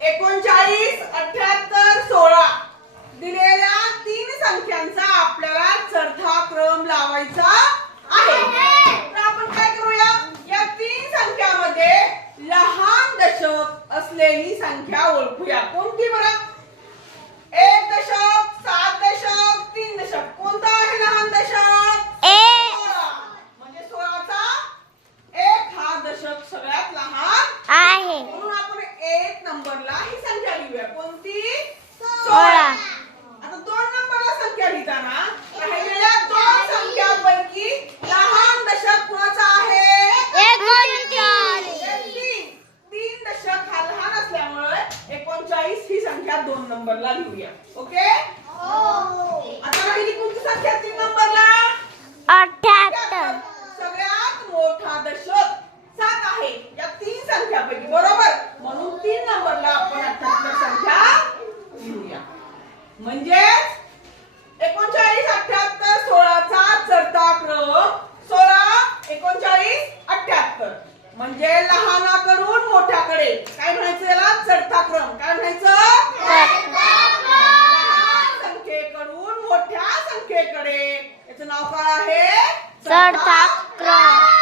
39, 78, 16 दिलेल्या तीन संख्यांचा आपल्याला चढता क्रम लावायचा आहे। तर आपण काय करूया, या तीन संख्यामध्ये लहान दशक असलेली संख्या ओळखूया। कोणती बरं? 1 दशक, 7 दशक, 3 दशक। कोणता आहे लहान दशक? 16। म्हणजे 16चा 1 हा दशक सगळ्यात लहान आहे, म्हणून आपण 1 नंबरला ही संख्या लिहूया। कोणती? 16। आता 2 नंबरला संख्या लिहिताना राहिलेल्या दोन संख्यांपैकी लहान दशक कोणाचा आहे? 3 दशक हा लहान असल्यामुळे 39 ही संख्या 2 नंबरला लिहूया। ओके? आता राहिली कोणती संख्या 3 नंबरला? 78। सगळ्यात मोठा दशक 7 आहे या तीन संख्यापैकी, बरोबर? म्हणून 3 नंबरला आपण 78 संख्या लिहूया। म्हणजेच 39, 78, 16चा चढता क्रम 16, 39, 78 म्हणजे लहानाकडून मोठ्याकडे। काय म्हणायचं याला? चढता क्रम। काय म्हणायचं? लहान संख्येकडून मोठ्या संख्येकडे। याचं नाव काय आहे? चढता क्रम।